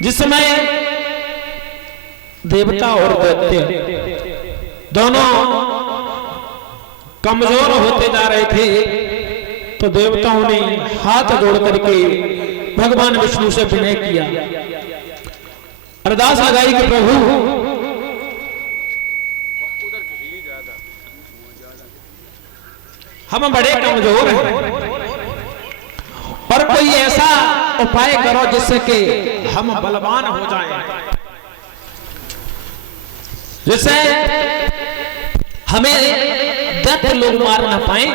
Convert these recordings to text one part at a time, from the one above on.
जिस समय देवता और दैत्य दोनों कमजोर होते जा रहे थे, तो देवताओं ने हाथ जोड़ करके भगवान विष्णु से विनय किया, अरदास लगाई कि प्रभु हम बड़े कमजोर हैं और कोई ऐसा उपाय करो जिससे कि हम बलवान हो जाएं, जिससे हमें दैत्य लोग मार ना पाए।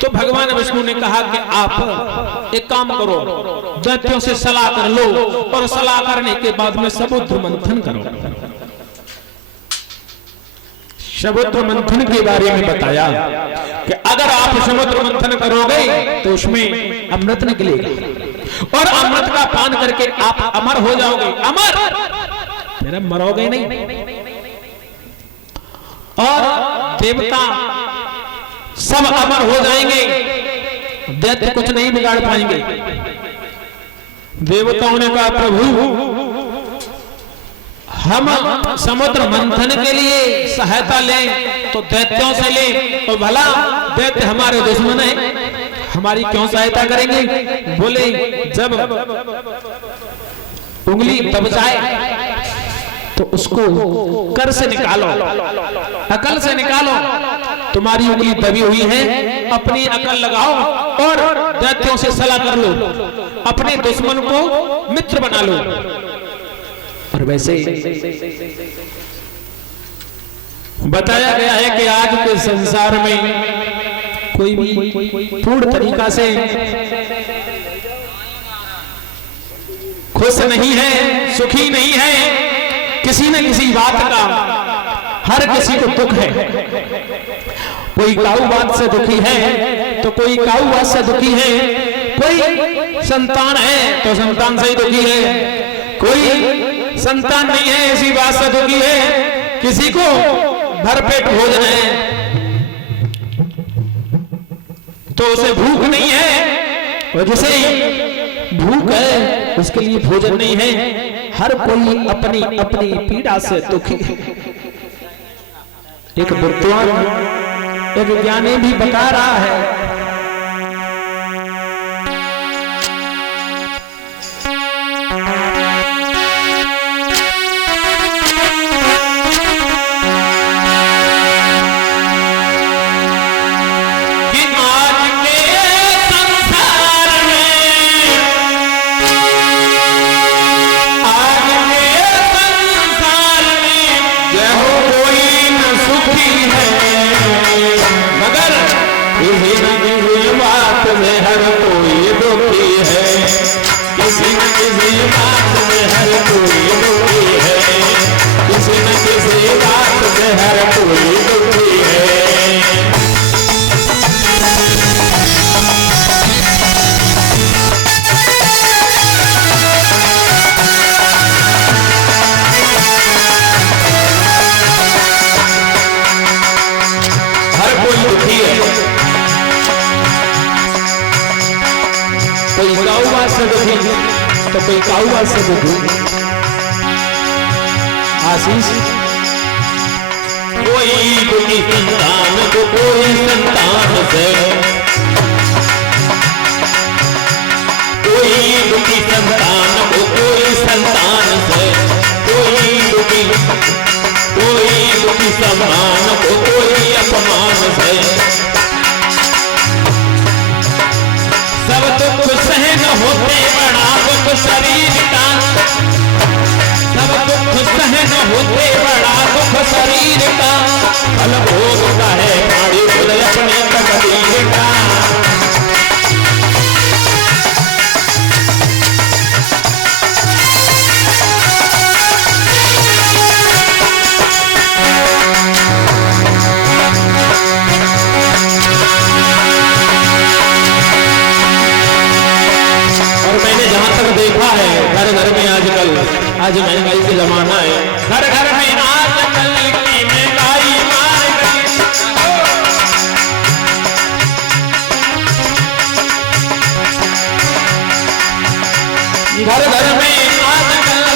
तो भगवान विष्णु ने कहा कि आप एक काम करो, दैत्यों से सलाह कर लो और सलाह करने के बाद में समुद्र मंथन करो। समुद्र मंथन के बारे में बताया कि अगर आप समुद्र मंथन करोगे तो उसमें अमृत निकलेगा और अमृत का पान करके आप अमर हो जाओगे। अमर फिर मरोगे नहीं और देवता सब अमर हो जाएंगे, दैत्य कुछ नहीं बिगाड़ पाएंगे। देवताओं ने कहा प्रभु हम समुद्र मंथन के लिए सहायता लें तो दैत्यों से लें, तो भला दैत्य हमारे दुश्मन है, हमारी क्यों सहायता करेंगे। बोले जब उंगली दब जाए तो उसको कर से निकालो, अकल से निकालो। तुम्हारी उंगली दबी हुई है, अपनी अकल लगाओ और दैत्यों से सलाह कर लो, अपने दुश्मन को मित्र बना लो। और वैसे बताया गया है कि आज के संसार में कोई भी पूर्ण तरीका से खुश नहीं है, सुखी नहीं है, किसी न किसी बात का हर किसी को दुख है। कोई काऊ बात से दुखी है तो कोई काऊ बात से दुखी है, कोई संतान है तो संतान से ही दुखी है, कोई संतान नहीं है इसी बात से दुखी है, किसी को भरपेट भोजन है तो उसे भूख नहीं है, और जिसे भूख है उसके लिए भोजन नहीं है। हर कोई अपनी अपनी पीड़ा से दुखी है। एक विद्वान एक ज्ञानी भी बता रहा है तो कोई काउवा से दुखी। आशीष कोई दुखी संतान को कोई संतान से, कोई दुखी संतान को कोई संतान से, कोई दुखी सम्मान को कोई अपमान से। सब दुख सहन होते बड़ा दुख शरीर का, सब दुख सहन होते बड़ा दुख शरीर का। फल भोगता है माड़ी खुद अपने तकदीर का। घर घर में आजकल आज महंगाई का जमाना है, घर घर में आजकल की महंगाई मार गई। घर घर में आजकल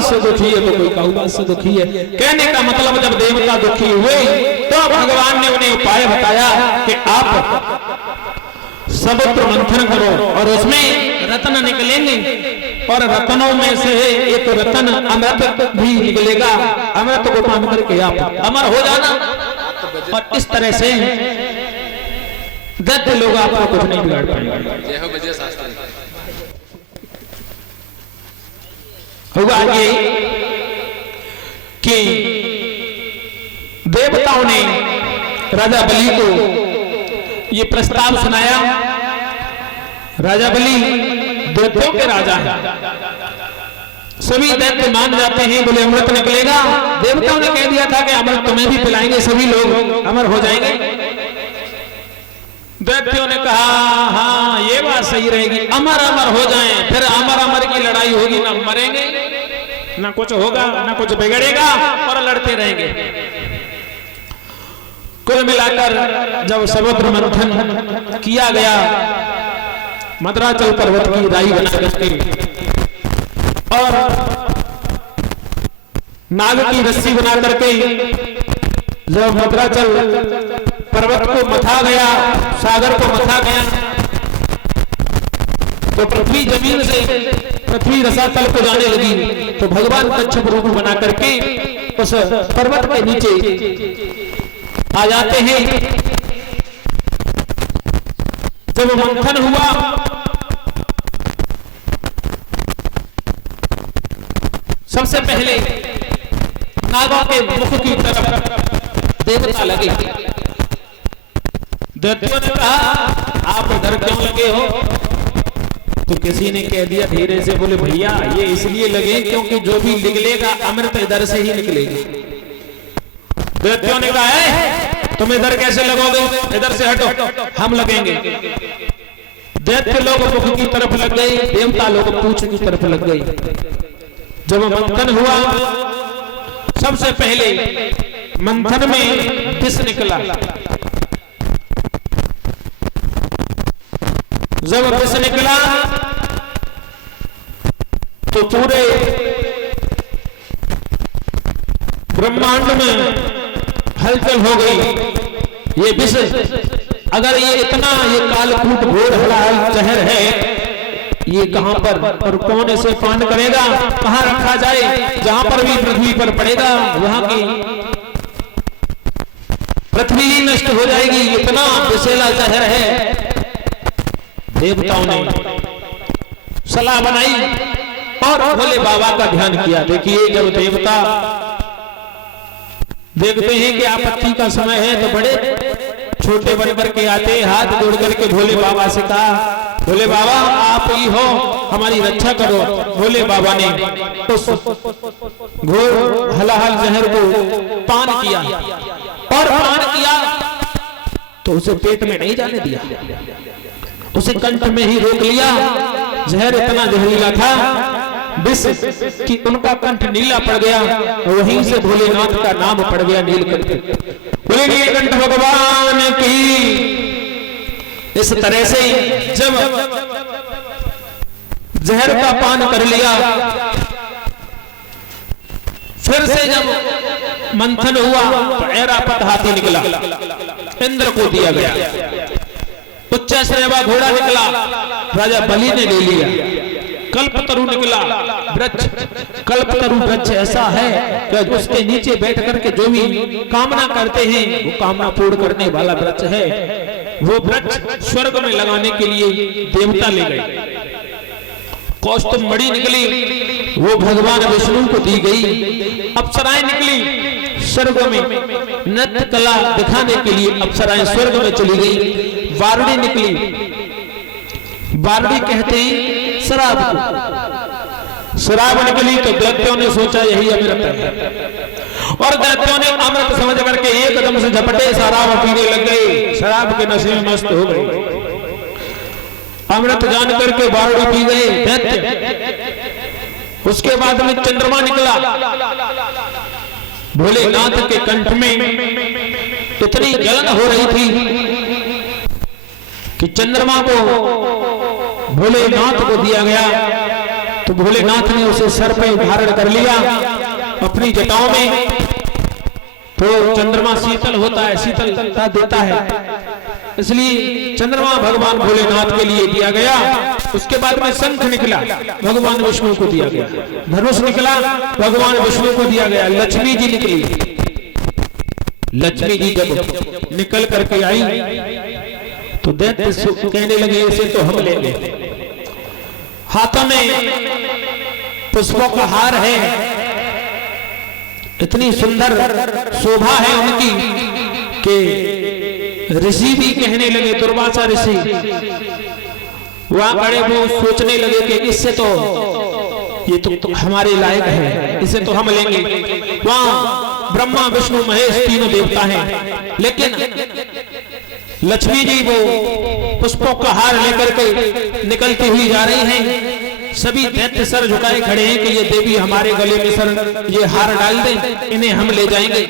बात से दुखी है तो कोई काऊ बात से दुखी है। कहने का मतलब जब देवता दुखी हुए तो भगवान ने उन्हें उपाय बताया कि आप समुद्र मंथन करो और उसमें रत्न निकलेंगे और रत्नों में से एक रत्न अमृत भी निकलेगा। अमृत को पान करके आप अमर हो जाना और इस तरह से दैत्य लोग आपको कुछ नहीं बिगाड़ पाएंगे। होगा ये कि देवताओं ने राजा बलि को ये प्रस्ताव सुनाया। राजा बलि दैत्यों के राजा हैं, सभी दैत्य मान जाते हैं, बोले अमृत निकलेगा। देवताओं ने कह दिया था कि अमृत तुम्हें भी पिलाएंगे, सभी लोग अमर हो जाएंगे। दैत्यों ने कहा हाँ ये बात सही रहेगी, अमर अमर हो जाएं, फिर अमर अमर की लड़ाई होगी, ना मरेंगे ना कुछ होगा ना कुछ बिगड़ेगा और लड़ते रहेंगे। कुल मिलाकर जब समुद्र मंथन किया गया, मद्राचल पर्वत की राई बना करके और नाग की रस्सी बना करके जब मद्राचल पर्वत को मथा गया, सागर को मथा गया, तो पृथ्वी जमीन से पृथ्वी रसातल को जाने लगी। तो भगवान कच्छप रूप बना करके उस पर्वत के नीचे आ जाते हैं। जब मंथन हुआ सबसे पहले नागों के मुख की तरफ देवता लगे। दैत्यों ने कहा आप इधर क्यों लगे हो? तो किसी ने कह दिया धीरे से, बोले भैया ये इसलिए लगे क्योंकि जो भी निकलेगा अमृत इधर से ही निकलेगा। दैत्यों ने कहा है तुम इधर कैसे लगोगे, इधर से हटो, हम लगेंगे। दैत्य लोग मुख की तरफ लग गए, देवता लोग पूंछ की तरफ लग गए। जब मंथन हुआ सबसे पहले मंथन में विष निकला। जब विष निकला तो पूरे ब्रह्मांड में हलचल हो गई। ये विष अगर ये इतना ये कालकूट घोर हलाहल जहर है, ये कहां पर और कौन इसे पान करेगा, कहां रखा जाए? जहां पर भी पृथ्वी पर पड़ेगा वहां की पृथ्वी ही नष्ट हो जाएगी, इतना विषैला जहर है। देवताओं ने सलाह बनाई और भोले बाबा का ध्यान किया। देखिए जब देवता देखते हैं कि आपत्ति का समय है तो बड़े छोटे बन करके आते, हाथ जोड़ करके भोले बाबा से कहा भोले बाबा आप ही हो, हमारी रक्षा करो। भोले बाबा ने उस घोर हलाहल जहर को पान किया और पान किया तो उसे पेट में नहीं जाने दिया, उसे कंठ में ही रोक लिया। जहर इतना जहरीला था विष कि उनका कंठ नीला पड़ गया, वहीं से भोलेनाथ का नाम पड़ गया नीलकंठ। बोले नीलकंठ भगवान की। इस तरह से जब जहर का पान कर लिया, फिर से जब मंथन हुआ तो ऐरापत हाथी निकला, इंद्र को दिया गया। उच्च श्रेवा घोड़ा निकला, राजा बलि ने ले लिया। कल्पतरु निकला वृक्ष, कल्पतरु वृक्ष ऐसा है कि उसके नीचे बैठ करके जो भी कामना करते हैं वो कामना पूर्ण करने वाला वृक्ष है। वो वृक्ष स्वर्ग में लगाने के लिए देवता ले गए। कौस्तुभ मणि निकली, वो भगवान विष्णु को दी गई। अप्सराएं निकली स्वर्ग में, नृत्य कला दिखाने के लिए अप्सराएं स्वर्ग में चली गई। वारुणी निकली, वारुणी कहते हैं शराब को। शराब निकली तो दैत्यों ने सोचा यही अमृत है और दैत्यों ने अमृत समझ करके एकदम से झपटे शराब पीने लग गए, शराब के नशे में मस्त हो गए। अमृत जान करके वारुणी पी गए दैत्य। उसके बाद में चंद्रमा निकला। भोलेनाथ के कंठ में इतनी जलन हो रही थी कि चंद्रमा को भोलेनाथ को दिया गया तो भोलेनाथ ने उसे सर पे धारण कर लिया अपनी जटाओं में। तो चंद्रमा शीतल होता है, शीतलता देता है, इसलिए चंद्रमा भगवान भोलेनाथ के लिए दिया गया। उसके बाद में शंख निकला, भगवान विष्णु को दिया गया। धनुष निकला, भगवान विष्णु को दिया गया। लक्ष्मी जी निकली, लक्ष्मी जी जब निकल करके आई तो दैत्य कहने लगे इसे तो हम ले लें। हाथों में पुष्पों का हार है, इतनी सुंदर शोभा है उनकी कि ऋषि भी कहने लगे, दुर्वासा ऋषि वहां खड़े वो सोचने लगे कि इससे तो ये तो हमारे लायक है, इसे तो हम लेंगे। वहां ब्रह्मा विष्णु महेश तीनों देवता हैं, लेकिन लक्ष्मी जी वो पुष्पों का हार लेकर के निकलती हुई जा रही हैं। सभी दैत्य सर झुकाए खड़े हैं कि ये देवी हमारे गले में सर ये हार डाल दें, इन्हें हम ले जाएंगे।